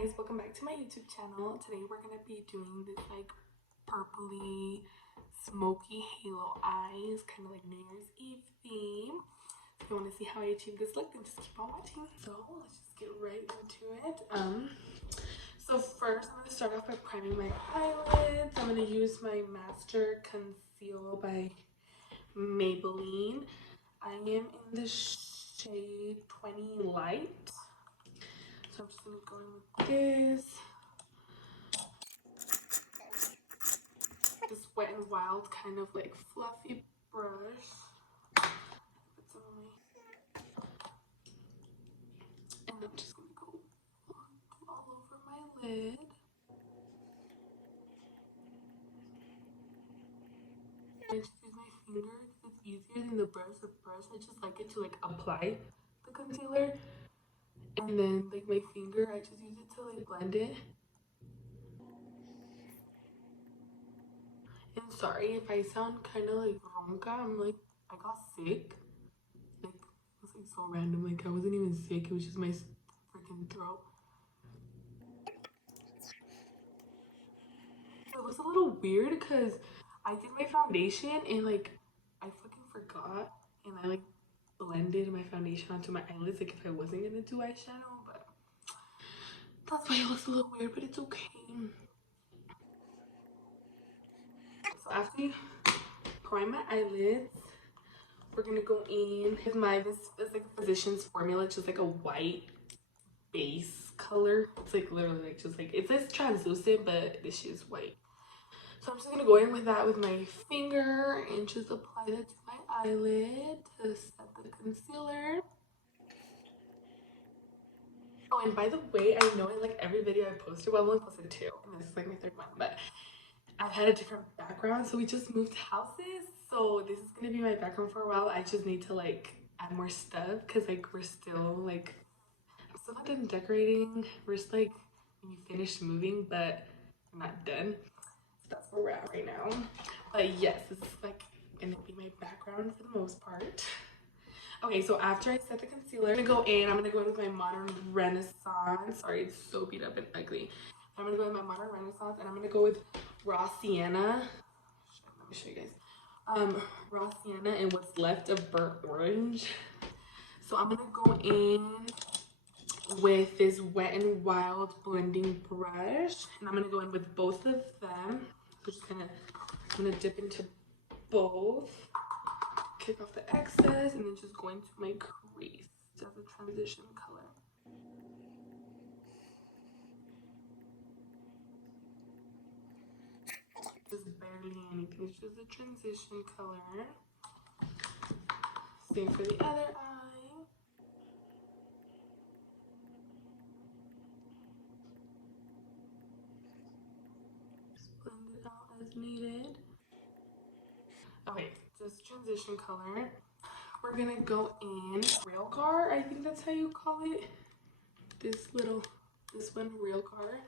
guys, welcome back to my YouTube channel. Today we're gonna be doing this like purpley smoky halo eyes, kind of like New Year's Eve theme. If you want to see how I achieve this look, then just keep on watching. So let's just get right into it. So first I'm gonna start off by priming my eyelids. I'm gonna use my Master Conceal by Maybelline. I am in the shade 20 Light. So I'm just gonna go in with this Wet n Wild kind of like fluffy brush. Put some on my, and I'm just gonna go all over my lid. I just use my finger because it's easier than the brush. The brush, I just like it to like apply the concealer, and then like my finger, I just use it to like blend it. And sorry if I sound kind of like ronca. I'm like, I got sick. Like, it was like so random. Like, I wasn't even sick. It was just my freaking throat. It was a little weird because I did my foundation and like, I fucking forgot. And I like blended my foundation onto my eyelids like if I wasn't gonna do eyeshadow. But that's why it looks a little weird, but it's okay. So after you prime my eyelids, we're gonna go in with this is like a Physicians Formula. It's just like a white base color. It's like literally like just like, it says translucent, but this shit is white. So I'm just gonna go in with that with my finger and just apply that to my eyelid to set the concealer. Oh, and by the way, I know in like every video I posted, well, I've only posted 2, and this is like my 3rd one, but I've had a different background, so we just moved houses. So this is gonna be my background for a while. I just need to like add more stuff because like we're still like, I'm still not done decorating. We're just like, we finished moving, but I'm not done. So that's where we're at right now. But yes, this is like gonna be my background for the most part. Okay, so after I set the concealer, I'm gonna go in with my Modern Renaissance. Sorry, it's so beat up and ugly. I'm gonna go with my Modern Renaissance, and I'm gonna go with Raw Sienna. Let me show you guys. Raw Sienna and what's left of Burnt Orange. So I'm gonna go in with this Wet n Wild blending brush, and I'm gonna go in with both of them. So just kind of, I'm gonna dip into both, kick off the excess, and then just go into my crease as a transition color. Just barely anything, it's just a transition color. Same for the other eye. Just blend it out as needed. Okay, this transition color. We're gonna go in Rail Car, I think that's how you call it. This one, Rail Car.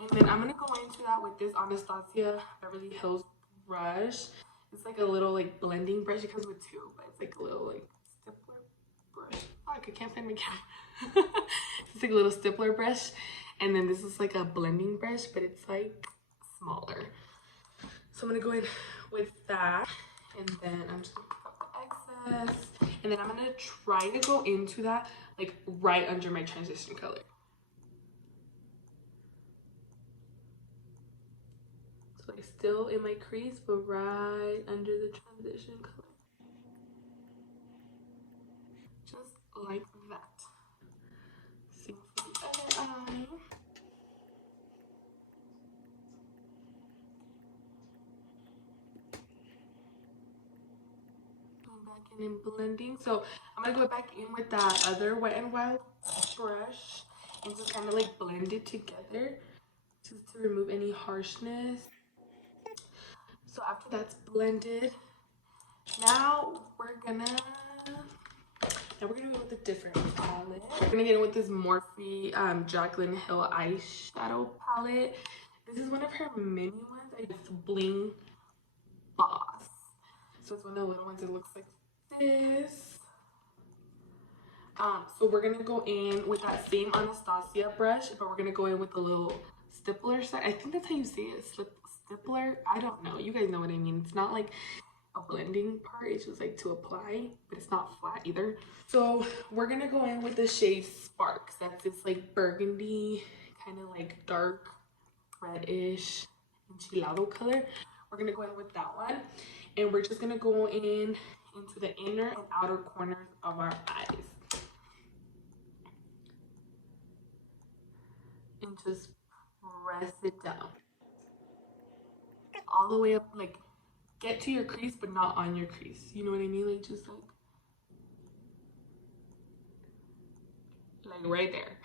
And then I'm gonna go into that with this Anastasia Beverly Hills brush. It's like a little like blending brush. It comes with 2, but it's like a little like stippler brush. Fuck, I can't find my camera. It's like a little stippler brush. And then this is like a blending brush, but it's like smaller. So I'm gonna go in with that, and then I'm just gonna pick up the excess. And then I'm gonna try to go into that like right under my transition color. So like still in my crease, but right under the transition color. Just like that. Same for the other eye. Going back in and blending. So I'm gonna go back in with that other Wet n Wild brush and just kind of like blend it together just to remove any harshness. So after that's blended, now we're gonna go with a different palette. We're gonna get in with this Morphe Jaclyn Hill eyeshadow palette. This is one of her mini ones. It's Bling Boss. So it's one of the little ones. It looks like this. So we're gonna go in with that same Anastasia brush, but we're gonna go in with a little stippler side. I think that's how you say it, stippler. I don't know. You guys know what I mean. It's not like a blending part. It's just like to apply, but it's not flat either. So we're gonna go in with the shade Sparks. That's this like burgundy, kind of like dark reddish enchilado color. We're gonna go in with that one, and we're just gonna go in into the inner and outer corners of our eyes and just press it down all the way up, like get to your crease but not on your crease, you know what I mean, like just like right there.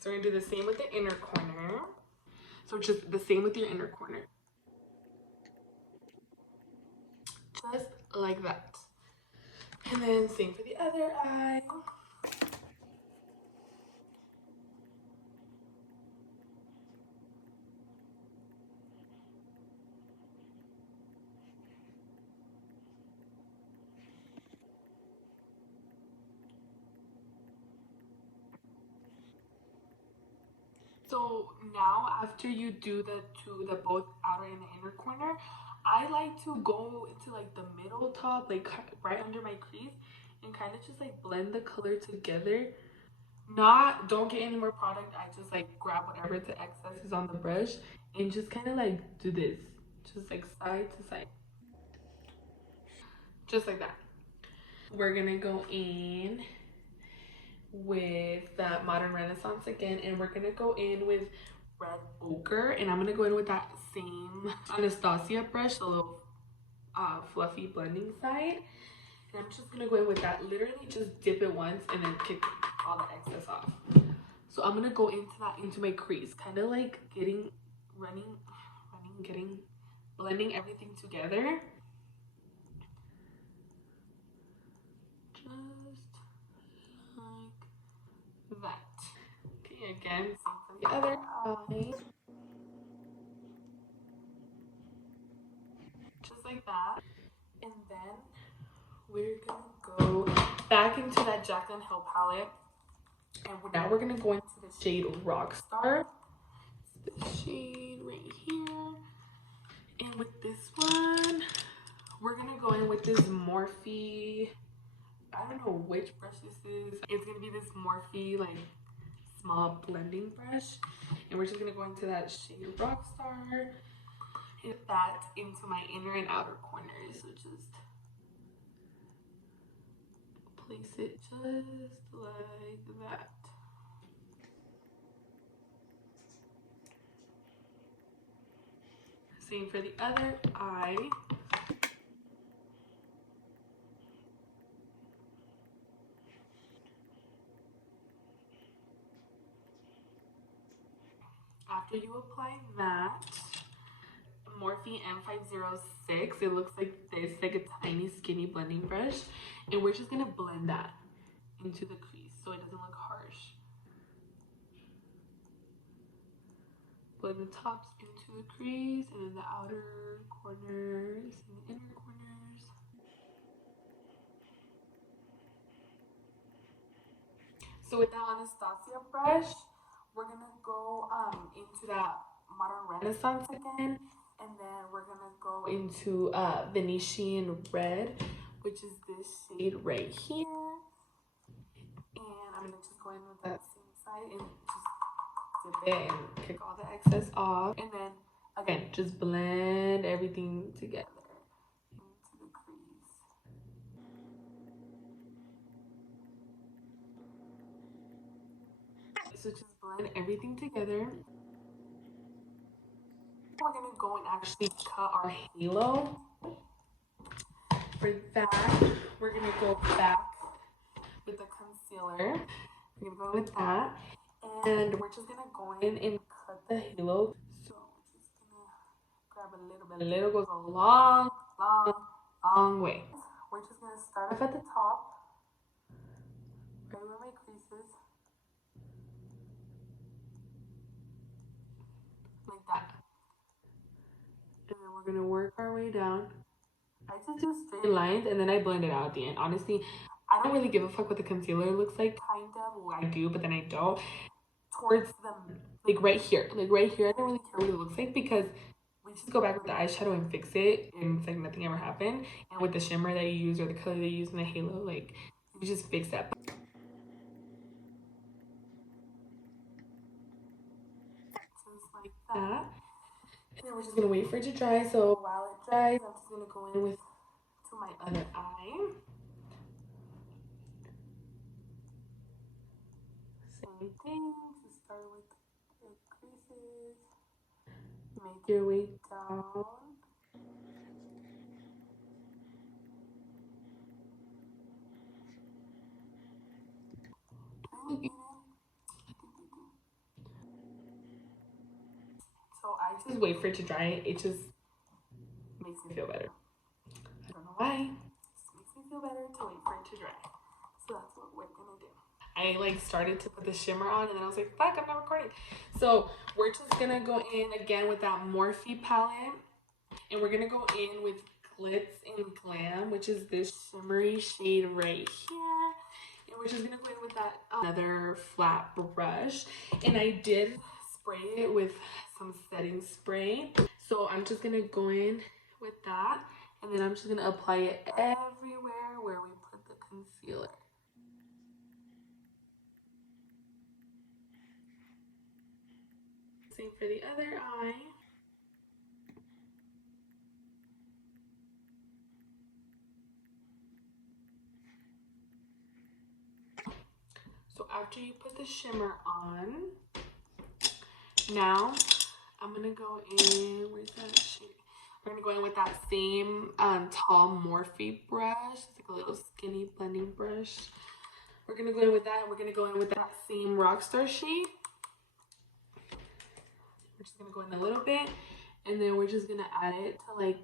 So we're gonna do the same with the inner corner, so just the same with your inner corner, just like that. And then same for the other eye. So now after you do the both outer and the inner corner, I like to go into like the middle top, like right under my crease, and kind of just like blend the color together. Don't get any more product. I just like grab whatever the excess is on the brush and just kind of like do this, just like side to side, just like that. We're gonna go in with that Modern Renaissance again, and we're gonna go in with red ochre, and I'm gonna go in with that same Anastasia brush, a little fluffy blending side, and I'm just gonna go in with that. Literally just dip it once and then kick all the excess off. So I'm gonna go into that, into my crease, kind of like blending everything together, just like that. Okay, again, same for the other eye, just like that. And then we're gonna go back into that Jaclyn Hill palette, and now we're gonna go into the shade Rockstar. This shade right here. And with this one, we're gonna go in with this Morphe. I don't know which brush this is. It's gonna be this Morphe like small blending brush, and we're just gonna go into that shade Rockstar, hit that into my inner and outer corners. So just place it just like that. Same for the other eye. After you apply that Morphe M506, it looks like this, like a tiny skinny blending brush, and we're just gonna blend that into the crease so it doesn't look harsh. Blend the tops into the crease, and then the outer corners and the inner corners. So with that Anastasia brush, we're gonna go into that Modern Renaissance again, and then we're gonna go into Venetian Red, which is this shade right here. And I'm gonna just go in with that same side and just dip it and kick all the excess off. And then again, just blend everything together into the crease. So just blend everything together. We're gonna go and actually cut our halo. For that, we're gonna go back with the concealer. We're gonna go with that, and we're just gonna go in and cut the halo. So we're just gonna grab a little bit. A little goes a long, long, long way. We're just gonna start off at the top, right where my crease is, like that. And then we're gonna work our way down. I just do straight lines and then I blend it out at the end. Honestly, I I don't really give a fuck what the concealer looks like, kind of. Well, I do, but then I don't. Towards the, like right here, I don't really care what it looks like because we just go back with the eyeshadow and fix it, and it's like nothing ever happened. And with the shimmer that you use or the color that you use in the halo, like you just fix that. Just like that. And then we're just gonna wait for it to dry. So while it dries, I'm just gonna go in with to my other eye. Same thing. Just start with the creases. Make your way down. So I just wait for it to dry. It just makes me feel better. I don't know why. It just makes me feel better to wait for it to dry. So that's what we're gonna do. I like started to put the shimmer on and then I was like, fuck, I'm not recording. So we're just gonna go in again with that Morphe palette. And we're gonna go in with Glitz and Glam, which is this shimmery shade right here. And we're just gonna go in with that another flat brush. And I did spray it with some setting spray. So I'm just gonna go in with that. And then I'm just gonna apply it everywhere where we put the concealer. Same for the other eye. So after you put the shimmer on, now I'm gonna go in, where's that shade? We're gonna go in with that same tall Morphe brush. It's like a little skinny blending brush. We're gonna go in with that, and we're gonna go in with that same Rockstar shade. We're just gonna go in a little bit, and then we're just gonna add it to like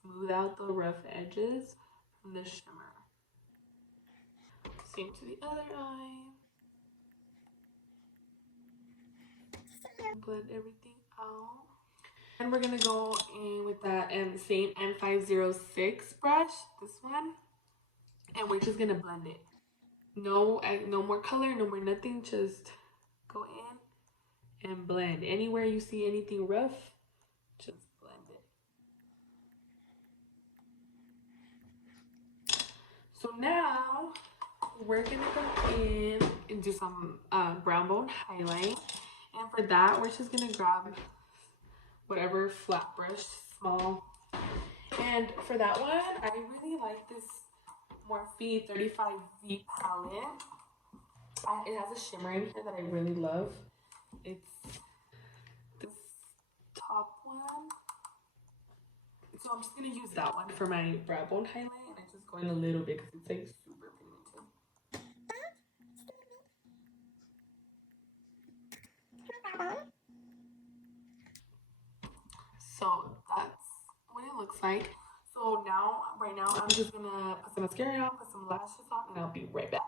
smooth out the rough edges from the shimmer. Same to the other eye. Blend everything out. And we're gonna go in with that same M506 brush, this one, and we're just gonna blend it. No more color, no more nothing. Just go in and blend. Anywhere you see anything rough, just blend it. So now we're gonna go in and do some brown bone highlight. And for that, we're just gonna grab whatever flat brush, small. And for that one, I really like this Morphe 35V palette. It has a shimmer in here that I really love. It's this top one. So I'm just gonna use that one for my brow bone highlight, and I just go in a little bit because it's like super pigmented. So that's what it looks like. So now, right now, I'm just gonna put some mascara on, put some lashes on, and I'll be right back.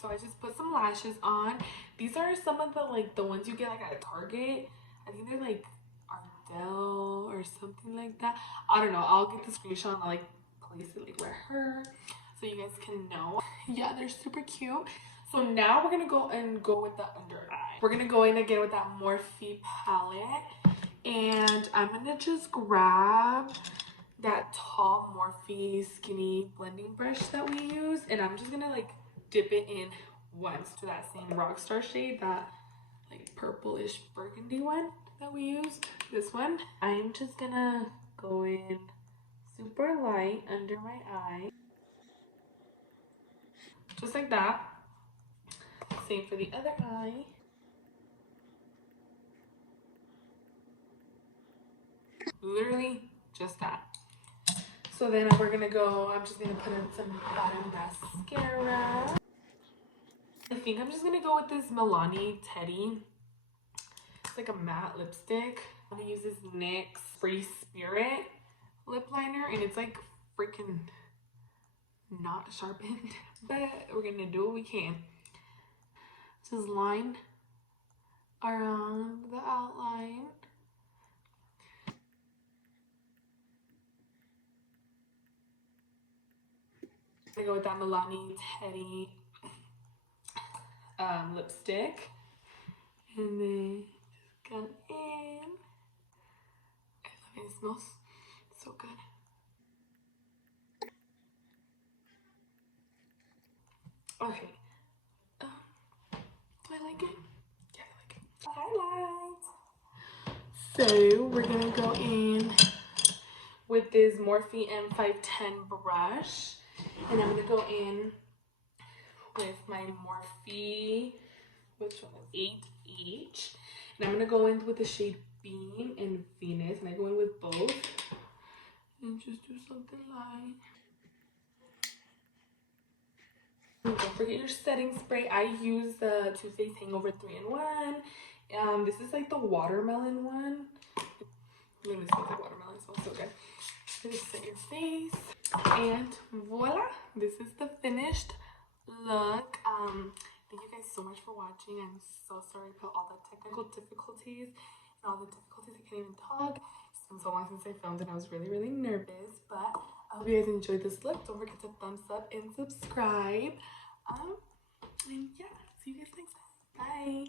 So I just put some lashes on. These are some of the ones you get like at Target. I think they're like Ardell or something like that. I don't know. I'll get the screenshot and I'll like place it like where her, so you guys can know. Yeah, they're super cute. So now we're gonna go with the under eye. We're gonna go in again with that Morphe palette. And I'm gonna just grab that tall Morphe skinny blending brush that we use, and I'm just gonna like dip it in once to that same Rockstar shade, that like purplish burgundy one that we used, this one. I'm just gonna go in super light under my eye, just like that. Same for the other eye. Literally just that. So then we're gonna go, I'm just gonna put in some bottom mascara. I think I'm just gonna go with this Milani Teddy. It's like a matte lipstick. I'm gonna use this NYX Free Spirit lip liner, and it's like freaking not sharpened, but we're gonna do what we can. Just line around the outline. I go with that Milani Teddy lipstick. And then just go in. I love it. It smells so good. Okay. Do I like it? Yeah, I like it. Highlights. So we're gonna go in with this Morphe M510 brush, and I'm gonna go in with my Morphe, which one is 8H, and I'm gonna go in with the shade Beam and Venus, and I go in with both, and just do something light. Don't forget your setting spray. I use the Too Faced Hangover 3-in-1. This is like the watermelon one. It really smells like watermelon. It smells so good. Just set your face. And voila! This is the finished look. Thank you guys so much for watching. I'm so sorry about all the technical difficulties and all the difficulties. I can't even talk. It's been so long since I filmed and I was really nervous. But I hope you guys enjoyed this look. Don't forget to thumbs up and subscribe. And yeah, see you guys next time. Bye.